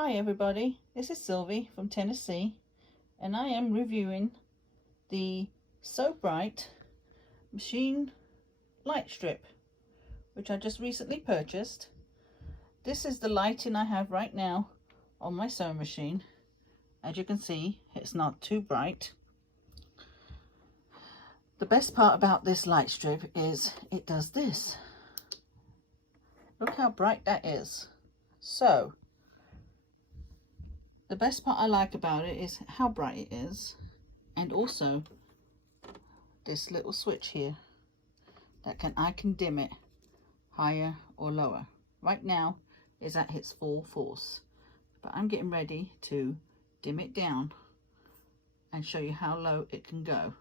Hi everybody, this is Silvi from Tennessee, and I am reviewing the So Bright machine light strip, which I just recently purchased. This is the lighting I have right now on my sewing machine. As you can see, it's not too bright. The best part about this light strip is it does this. Look how bright that is. So the best part I like about it is how bright it is, and also this little switch here that I can dim it higher or lower. Right now is at its full force, but I'm getting ready to dim it down and show you how low it can go.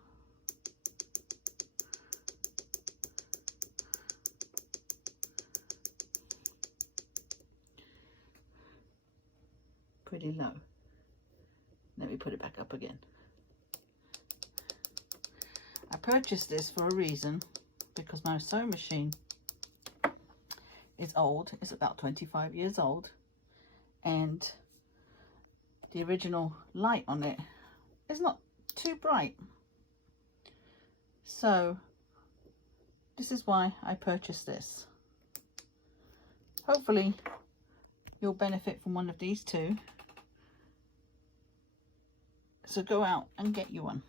Pretty low. Let me put it back up again. I purchased this for a reason, because my sewing machine is old. It's about 25 years old, and the original light on it is not too bright. So this is why I purchased this. Hopefully you'll benefit from one of these too. So go out and get you one.